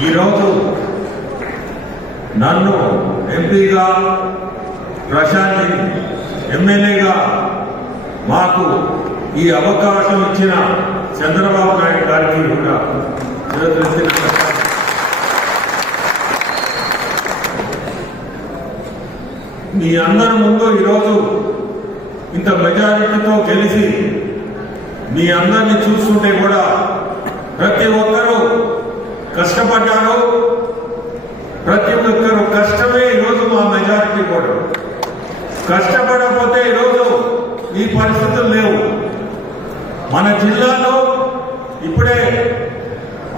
ఈరోజు నన్ను ఎంపీగా ప్రశాంత్ ఎమ్మెల్యేగా మాకు ఈ అవకాశం ఇచ్చిన చంద్రబాబు నాయుడు గారికి కూడా మీ అందరి ముందు ఈరోజు ఇంత మెజారిటీతో గెలిచి మీ అందరిని చూస్తుంటే కూడా ప్రతి ఒక్కరూ కష్టపడ్డారు ప్రతి ఒక్కరు కష్టమే ఈరోజు మా మెజారిటీ కూడా కష్టపడకపోతే ఈరోజు ఈ పరిస్థితులు లేవు మన జిల్లాలో ఇప్పుడే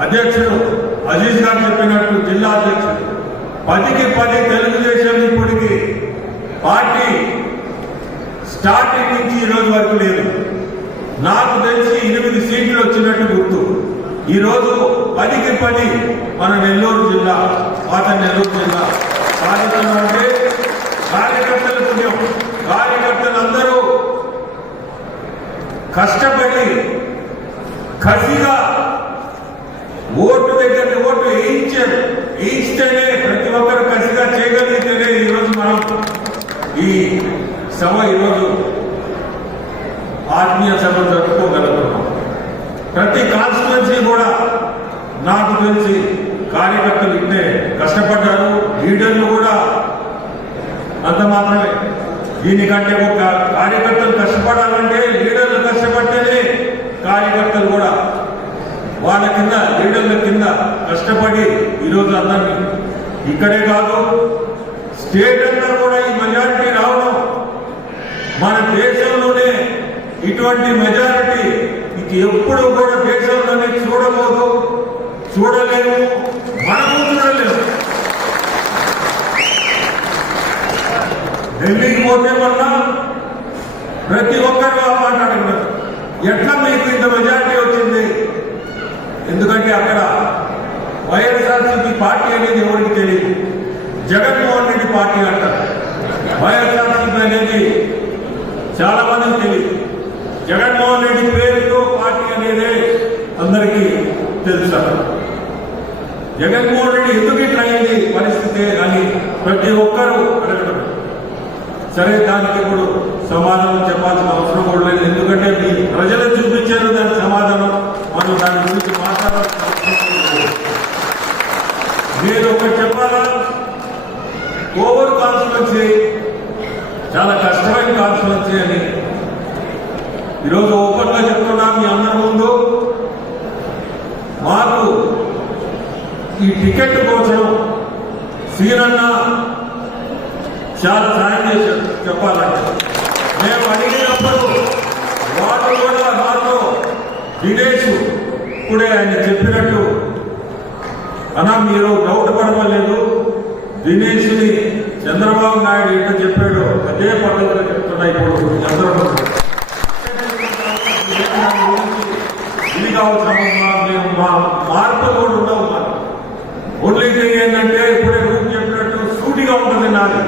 అధ్యక్షుడు అజీజ్ గారు చెప్పినట్టు జిల్లా అధ్యక్షుడు పదికి పది తెలుగుదేశం ఇప్పటికి పార్టీ స్టార్టింగ్ నుంచి ఈ రోజు వరకు లేదు. నాకు తెలిసి ఎనిమిది సీట్లు వచ్చినట్టు గుర్తు. ఈ రోజు పదికి పది మన నెల్లూరు జిల్లా పాత నెల్లూరు జిల్లా. అంటే కార్యకర్తల పుణ్యం. కార్యకర్తలందరూ కష్టపడి కసిగా ఓటు దగ్గర ఓటు వేయించారు. వేయిస్తేనే ఈ సభ ఈరోజు ఆత్మీయ సభ జరుపుకోగలుగుతున్నాం. ప్రతి కాన్స్టిట్యున్సీ కూడా నాకు తెలిసి కార్యకర్తలు ఇంటే కష్టపడ్డారు లీడర్లు కూడా అంత మాత్రమే. దీనికంటే ఒక కార్యకర్తలు కష్టపడాలంటే లీడర్లు కష్టపడితేనే కార్యకర్తలు కూడా వాళ్ళ కింద లీడర్ల కింద కష్టపడి ఈరోజు అందరినీ ఇక్కడే కాదు స్టేట్ అంతా కూడా ఈ మెజారిటీ రావడం మన దేశంలోనే ఇటువంటి మెజారిటీ ఇక ఎప్పుడు కూడా దేశంలోనే చూడబోదు చూడలేము మనము చూడలేము. ఢిల్లీకి పోతే మొన్న ప్రతి ఒక్కరు ఆ ఎట్లా మీకు ఇంత మెజారిటీ వచ్చింది? ఎందుకంటే అక్కడ వైఎస్ఆర్సీపీ పార్టీ అనేది ఎవరికి తెలియదు జగన్మోహన్ రెడ్డి పార్టీ అంటారు వైఎస్ఆర్సీపీ అనేది చాలా మందికి తెలియదు. జగన్మోహన్ రెడ్డి పేరుతో పార్టీ అనేది అందరికీ తెలుసు? జగన్మోహన్ రెడ్డి ఎందుకు ఇట్లా అయింది? పరిస్థితి అని ప్రతి ఒక్కరూ అడగడం. సరే దానికి ఇప్పుడు సమాధానం చెప్పాల్సిన అవసరం కూడా లేదు. ఎందుకంటే మీ ప్రజలు చూపించారు దాని సమాధానం. మనం దాని గురించి మాట్లాడాల్సిన అవసరం ఒకటి చెప్పాలా? కాన్స్టిట్యున్సీ చాలా కష్టమైన కాన్స్టిట్యున్సీ అని ఈరోజు ఓపెన్గా చెప్తున్నా మీ అందరి ముందు మాకు ఈ టికెట్ కోసం సీనన్న చాలా సాయం చేశారు చెప్పాలంటే. మేము అడిగినప్పుడు వాళ్ళు కూడా మాతో దినేష్ ఇప్పుడే ఆయన చెప్పినట్టు అన్నా మీరు డౌట్ పడవలేదు. దినేష్ని చంద్రబాబు నాయుడు ఏంటో చెప్పాడు అదే పద్ధతిలో చెప్తున్నా ఇప్పుడు చంద్రబాబు. ఇది మేము మా మార్పు కూడా ఉండవు ఓన్లీ థింగ్ ఏంటంటే ఇప్పుడే రూప్ చెప్పినట్టు సూటిగా ఉంటుంది నాది.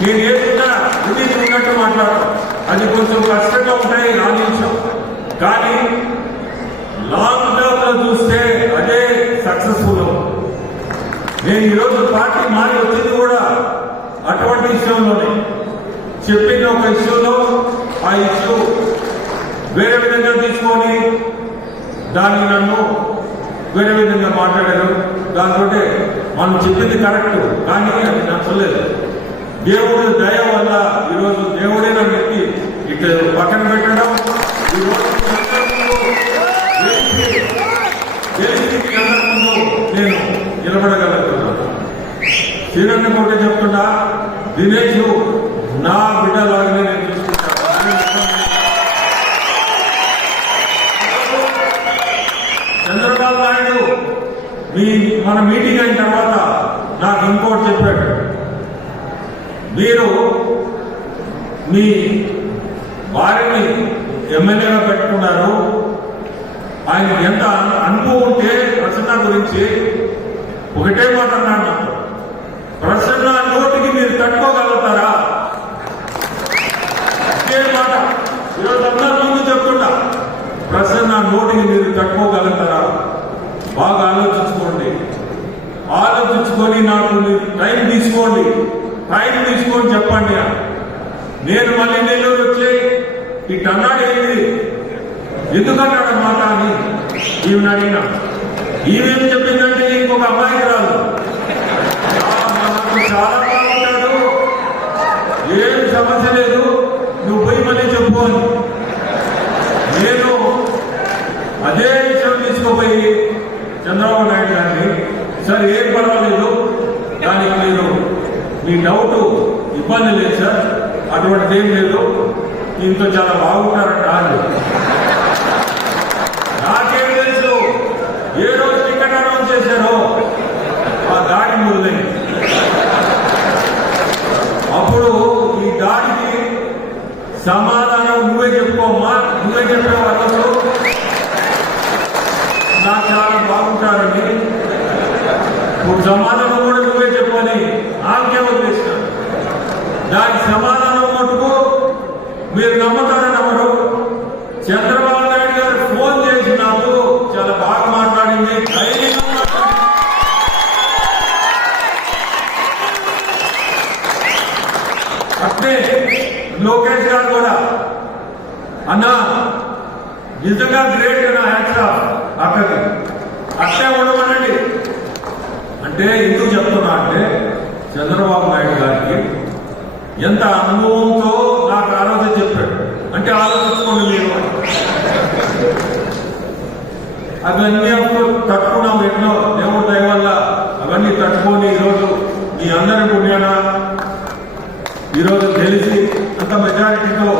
నేను ఏదైనా ఇది ఉన్నట్టు మాట్లాడతాం అది కొంచెం కష్టంగా ఉంటాయి నా నిమిషం. కానీ లాంగ్ టర్మ్లో చూస్తే అదే సక్సెస్ఫుల్ నేను ఈరోజు పార్టీ మారి అటువంటి విషయంలోనే చెప్పిన ఒక ఇష్యూలో ఆ ఇష్యూ వేరే విధంగా తీసుకొని దాన్ని నన్ను వేరే విధంగా మాట్లాడారు. దాంతో మనం చెప్పింది కరెక్ట్. కానీ అది నచ్చలేదు దేవుడు దయ వల్ల ఈరోజు దేవుడే నా వ్యక్తి. ఇటు పక్కన పెట్టడం ఈరోజు నేను నిలబడగలుగుతున్నాను. శ్రీరంగ కోట చెప్తున్నా. దినేష్ నా బిడ్డలాగానే నేను చూసుకుంటాను చంద్రబాబు నాయుడు మీ మన మీటింగ్ అయిన తర్వాత నాకు ఇంకోటి చెప్పాడు. మీరు మీ వారిని ఎమ్మెల్యేగా పెట్టుకున్నారు. ఆయన ఎంత అనుభవం ఉంటే రచన గురించి ఒకటే మాట అన్నాడు. కట్టుకోగలుగుతారా? తట్టుకోగలుగుతారా ఇదే మాట. ఈరోజు అందరూ ముందు చెప్తున్నా ప్రసన్న నోటికి మీరు తట్టుకోగలుగుతారా బాగా ఆలోచించుకోండి. ఆలోచించుకొని నాకు మీరు టైం తీసుకోండి. టైం తీసుకొని చెప్పండి నేను మళ్ళీ నెల్లూరు వచ్చి ఈ టన్నాడు ఏంటి ఎందుకన్నాడు మాట అని ఈమెను అడిగిన. ఈమెం చెప్పిందంటే ఇంకొక అమ్మాయికి రాదు. చాలా సమస్య లేదు. నువ్వు పోయి మళ్ళీ చెప్పు అని. నేను అదే విషయం తీసుకుపోయి చంద్రబాబు నాయుడు గారిని సార్ ఏం పర్వాలేదు. దానికి మీరు మీ డౌట్ ఇబ్బంది లేదు సార్. అటువంటిది ఏం లేదు. దీంతో చాలా బాగుంటారంట అని నాకేం తెలుసు. ఏ రోజు టికెట్ అనౌన్స్ చేశారో ఆ దాడి మొదలైంది అప్పుడు ఈ దాడికి సమాధానం నువ్వే చెప్పుకోమ్మా నువ్వే చెప్పే ఆ రోజు నాకు చాలా బాగుంటారని ఇప్పుడు సమాధానం కూడా నువ్వే చెప్పని ఆజ్ఞ వదిలేసిన దానికి సమాధానం మటుకు మీరు నమ్ముతారని నమ్మరు. చంద్రబాబు నాయుడు గారు ఫోన్ చేసి నాకు చాలా బాగా మాట్లాడింది ధైర్యంగా మాట్లాడింది అట్లే లోకేష్ గారు కూడా అన్నా నిజంగా గ్రేట్ నా హ్యాట్స్ అక్కకి. అక్కడికి ఉండమనండి. అంటే ఎందుకు చెప్తున్నా అంటే చంద్రబాబు నాయుడు గారికి ఎంత అనుభవంతో నాకు ఆలోచన చెప్పాడు. అంటే ఆలోచించుకోండి మీరు. అవన్నీ అప్పుడు తట్టుకున్నాం ఎన్నో. దేవుడు దయ వల్ల అవన్నీ తట్టుకొని ఈరోజు మీ అందరి పుణ్యాన ఈరోజు తెలిసి అంత మెజారిటీతో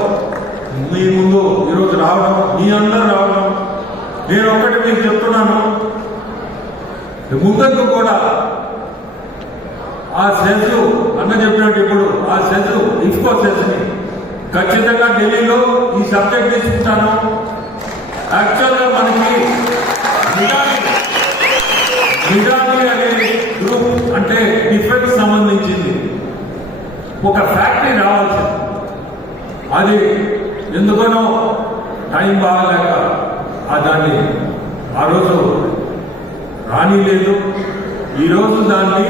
మీ ముందు ఈరోజు రావడం మీ అందరూ రావడం నేను ఒక్కటి మీకు చెప్తున్నాను. ముందుకు కూడా ఆ సెన్స్ అన్న చెప్పినట్టు ఇప్పుడు ఆ సెన్స్ ఇంకో సెన్స్ ఖచ్చితంగా ఢిల్లీలో ఈ సబ్జెక్ట్ తీసుకుంటాను. యాక్చువల్గా మనకి నిజాని అనే గ్రూప్ అంటే డిఫెన్స్ సంబంధించింది. ఒక ఫ్యాక్టరీ రావాల్సింది. అది ఎందుకనో టైం బాగలేక ఆ దాన్ని ఆ రోజు రాని లేదు. ఈ రోజు దాన్ని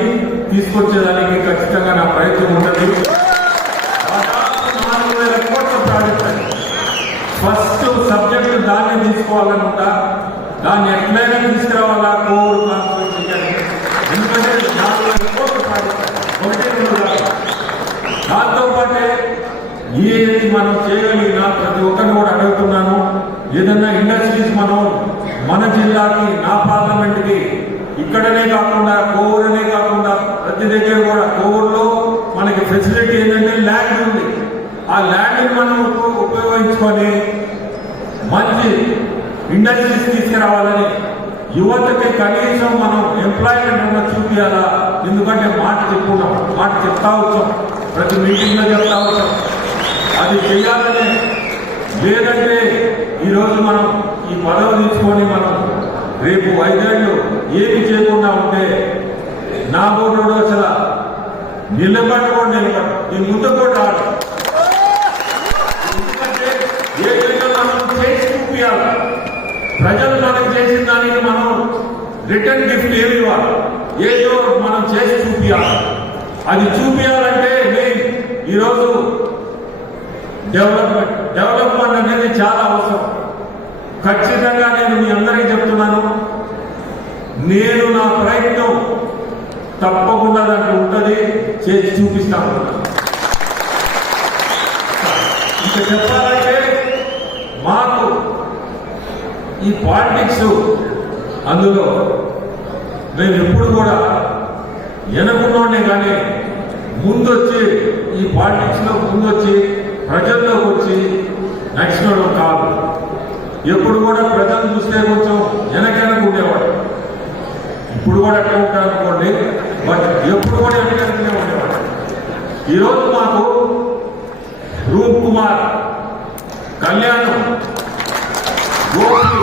తీసుకొచ్చేదానికి ఖచ్చితంగా నా ప్రయత్నం ఉంటుంది. ఫస్ట్ సబ్జెక్ట్ దాన్ని తీసుకోవాలనుకుంటా దాన్ని ఎట్లయినా తీసుకురావాలా? కోర్ ఎందుకంటే నాలుగు వేల దాంతో పాటే ఏది మనం చేయగలిగినా ప్రతి ఒక్కరిని కూడా అడుగుతున్నాను. ఏదన్నా ఇండస్ట్రీస్ మనం మన జిల్లాకి నా పార్లమెంట్కి ఇక్కడనే కాకుండా కోవూరనే కాకుండా ప్రతి దగ్గర కూడా కోవూరులో మనకి ఫెసిలిటీ ఏంటంటే ల్యాండ్ ఉంది. ఆ ల్యాండ్ మనం ఉపయోగించుకొని మంచి ఇండస్ట్రీస్ తీసుకురావాలని యువతకి కనీసం మనం ఎంప్లాయ్మెంట్ ఉన్న చూపించాలా ఎందుకంటే మాట చెప్పుకున్నాం మాట చెప్తా వచ్చాం. ప్రతి మీటింగ్లో చెప్తా వచ్చాం. అది చేయాలనే లేదంటే ఈరోజు మనం ఈ పదవి తీసుకొని మనం రేపు వైద్యాలు ఏమి చేయకుండా ఉంటే నా బోర్డు అసలు నిలబడి కూడా నిలబడి నీ ముందు కూడా రాడు ఎందుకంటే ఏ విధంగా మనం చేసి చూపించాలి ప్రజలు మనకు చేసిన దానికి మనం రిటర్న్ గిఫ్ట్ ఏమి ఇవ్వాలి? ఏదో మనం చేసి చూపించాలి అది చూపించాలంటే నేను ఈరోజు డెవలప్మెంట్ డెవలప్మెంట్ అనేది చాలా అవసరం. ఖచ్చితంగా నేను మీ అందరికీ చెప్తున్నాను. నేను నా ప్రయత్నం తప్పకుండా దాంట్లో ఉంటుంది చేసి చూపిస్తాను ఇంకా చెప్పాలంటే మాకు ఈ పాలిటిక్స్ అందులో మేము ఎప్పుడు కూడా వెనకున్నోడే కానీ ముందొచ్చి ఈ పాలిటిక్స్లో ముందొచ్చి ప్రజల్లో వచ్చి నడిచినోడు కాదు. ఎప్పుడు కూడా ప్రజలు చూస్తే కొంచెం వెనకెనక ఉండేవాడు ఇప్పుడు కూడా ఎక్కడ ఉంటారు అనుకోండి బట్ ఎప్పుడు కూడా వెనకెనకనే ఉండేవాడు ఈరోజు మాకు రూప్ కుమార్ కళ్యాణం గోపి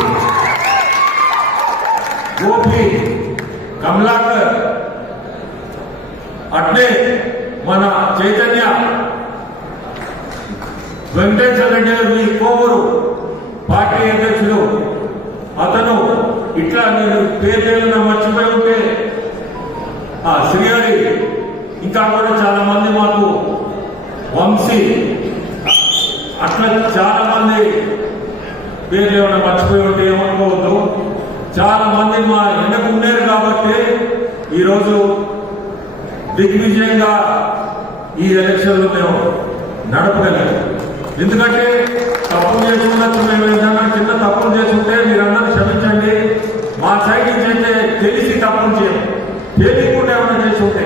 గోపి కమలాకర్ అట్లే మన చైతన్య వెంకటేశ్వర రెడ్డి గారు ఈ కోవూరు పార్టీ అధ్యక్షుడు. అతను ఇట్లా నేను పేర్లేదన్నా మర్చిపోయి ఉంటే ఆ శ్రీహరి ఇంకా కూడా చాలా మంది మాకు వంశీ అట్లా చాలా మంది పేర్లు ఏమైనా మర్చిపోయి ఉంటే ఏమనుకోవద్దు. చాలా మంది మా వెనక ఉన్నారు కాబట్టి ఈరోజు దిగ్విజయంగా ఈ ఎలక్షన్లు మేము నడపగలిగాం ఎందుకంటే తప్పులు చేసుకున్నట్టు మేము ఏదైనా చిన్న తప్పులు చేసుకుంటే మీరందరూ క్షమించండి. మా సైడ్ నుంచి అయితే తెలిసి తప్పులు చేయం తెలియకుండా ఏమైనా చేస్తుంటే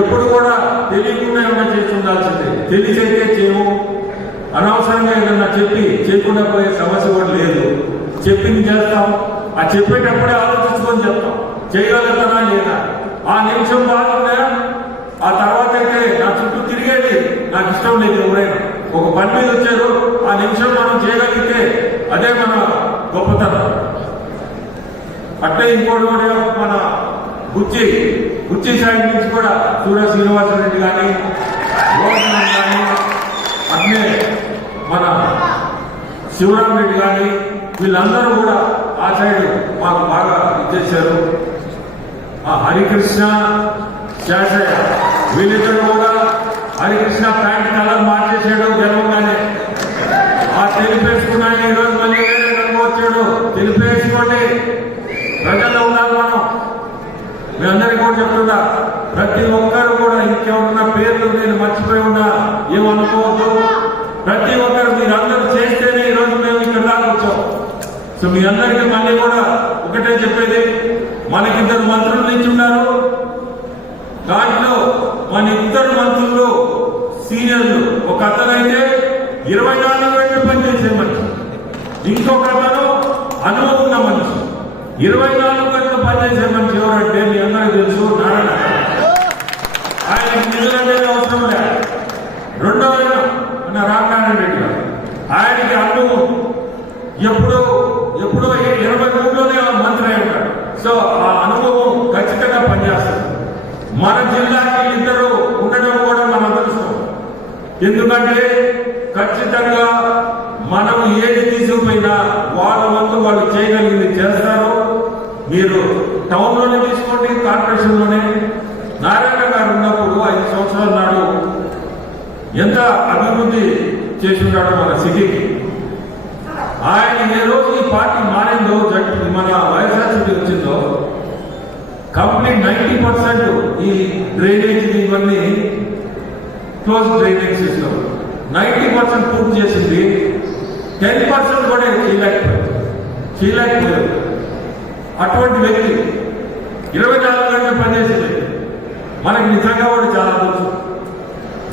ఎప్పుడు కూడా తెలియకుండా ఏమైనా చేసి ఉండాల్సిందే తెలిసైతే చేయము. అనవసరంగా ఏదన్నా చెప్పి చేయకుండా పోయే సమస్య కూడా లేదు. చెప్పింది చేస్తాం ఆ చెప్పేటప్పుడే ఆలోచించుకొని చెప్తాం. చేయగలుగుతానా లేదా? ఆ నిమిషం బాగుందా? ఆ తర్వాత అయితే నా చుట్టూ తిరిగేది నాకు ఇష్టం లేదు ఎవరైనా. ఒక పని మీద వచ్చారు ఆ నిమిషం మనం చేయగలిగితే అదే మన గొప్పతనం. అట్లే ఇంకోటి కూడా మన బుచ్చి బుచ్చి సైడ్ నుంచి కూడా సూర్య శ్రీనివాసరెడ్డి కానీ గోవర్ధన్ కానీ అట్లే మన శివరాం రెడ్డి కానీ వీళ్ళందరూ కూడా ఆ సైడ్ మాకు బాగా ఇచ్చేశారు. ఆ హరికృష్ణ శేషయ్య వీళ్ళిద్దరు కూడా హరికృష్ణ ప్యాంట్ కలర్ మార్చేసాడు గెలవగానే. ఆ తెలిపేసుకున్నాను ఈ రోజు మళ్ళీ వేరే రంగు వచ్చాడు. తెలిపేసుకోండి. ప్రజల్లో ఉండాలి మనం. మీ అందరికీ కూడా చెప్తున్నా ప్రతి ఒక్కరు కూడా ఇంకెవరున్న పేర్లు నేను మర్చిపోయి ఉన్నా ఏమనుకోవద్దు. ప్రతి ఒక్కరు మీరు అందరూ చేస్తేనే ఈ రోజు మేము ఇక్కడ దాకా వచ్చాం సో మీ అందరికీ మళ్ళీ కూడా ఒకటే చెప్పేది మనకిద్దరు మంత్రులు నుంచి ఉన్నారు దాంట్లో మన ఇద్దరు మంత్రులు సీనియర్లు ఒక అతనైతే ఇరవై నాలుగు గంటలు పనిచేసే మనిషి ఇంకొక అతను అనుభవం ఉన్న మనిషి ఇరవై నాలుగు గంటలు పనిచేసే మనిషి ఎవరంటే మీ అందరికీ తెలుసు నారాయణ. ఆయనకి నిధులంటే అవసరం లేదు రెండవ మన రామనారాయణ రెడ్డి గారు. ఆయనకి అన్ను ఎప్పుడో ఎప్పుడో ఇరవై మూడులోనే మంత్రి అయి ఉంటాడు. సో ఆ అనుభవం ఖచ్చితంగా పనిచేస్తుంది. మన జిల్లాకి ఇద్దరు ఉండడం కూడా మన తెలుసు ఎందుకంటే ఖచ్చితంగా మనం ఏది తీసుకుపోయినా వాళ్ళ వంతు వాళ్ళు చేయగలిగింది చేస్తారు మీరు టౌన్లోనే తీసుకోండి కార్పొరేషన్లోనే. నారాయణ గారు ఉన్నప్పుడు ఐదు సంవత్సరాల నాడు ఎంత అభివృద్ధి చేసి మన సిటీకి. ఆయన ఏ రోజు ఈ పార్టీ మారిందో మన వైఎస్ఆర్సీపీ వచ్చిందో కంప్లీట్ నైన్టీ పర్సెంట్ ఈ డ్రైనేజ్ ఇవన్నీ close drainage system. Ninety percent పూర్తి చేసింది టెన్ పర్సెంట్ కూడా చేయలేకపోయారు చేయలేకపోయారు అటువంటి వ్యక్తి ఇరవై నాలుగు గంటలు పనిచేసింది. మనకి నిజంగా కూడా చాలా తెలుసు.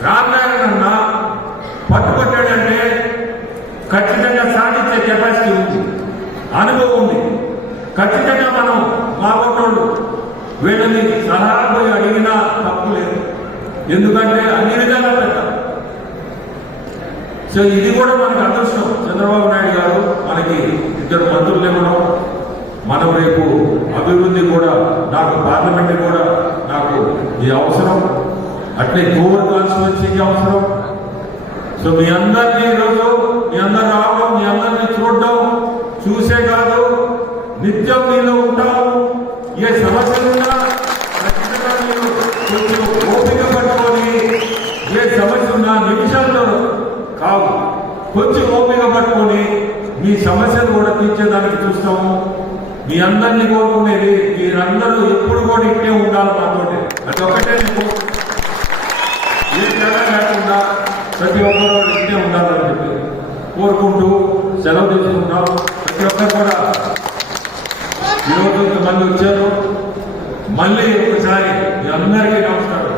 రామనారాయణ పట్టుబట్టాడంటే ఖచ్చితంగా సాధించే కెపాసిటీ ఉంది. అనుభవం ఉంది. ఖచ్చితంగా మనం మా కొట్టోళ్ళు వీళ్ళని సలహా పోయి అడిగినా తప్పు లేదు. ఎందుకంటే అన్ని విధాలా పెట్టాలి సో ఇది కూడా మనకు అదృష్టం. చంద్రబాబు నాయుడు గారు మనకి ఇద్దరు మంత్రులు ఇవ్వడం మనం రేపు అభివృద్ధి కూడా నాకు పార్లమెంట్ కూడా నాకు ఇది అవసరం. అట్లే కోవర్ కాన్స్టిట్యున్సీకి అవసరం. సో మీ అందరినీ ఈరోజు మీ అందరు రావడం మీ అందరు చూడడం చూసే కాదు నిత్యం మీలో ఉంటాం ఏ సమస్యలున్నా ఖచ్చితంగా మీరు కొంచెం ఓపిక పట్టుకొని ఏ సమస్య ఉన్నా నిమిషాల్లో కావు కొంచెం ఓపిక పట్టుకొని మీ సమస్యలు కూడా తీర్చేదానికి చూస్తాము మీ అందరినీ కోరుకునేది మీరందరూ ఎప్పుడు కూడా ఇట్టే ఉండాలి మాతోటి. అది ఒకటే ఏ తేడా లేకుండా ప్రతి ఒక్కరు ఇట్టే ఉండాలని చెప్పి కోరుకుంటూ సెలవు తీసుకుంటాం. ప్రతి ఒక్కరు కూడా ఈరోజు మళ్ళీ వచ్చారు. మళ్ళీ ఒకసారి మీ అందరికీ నమస్కారం.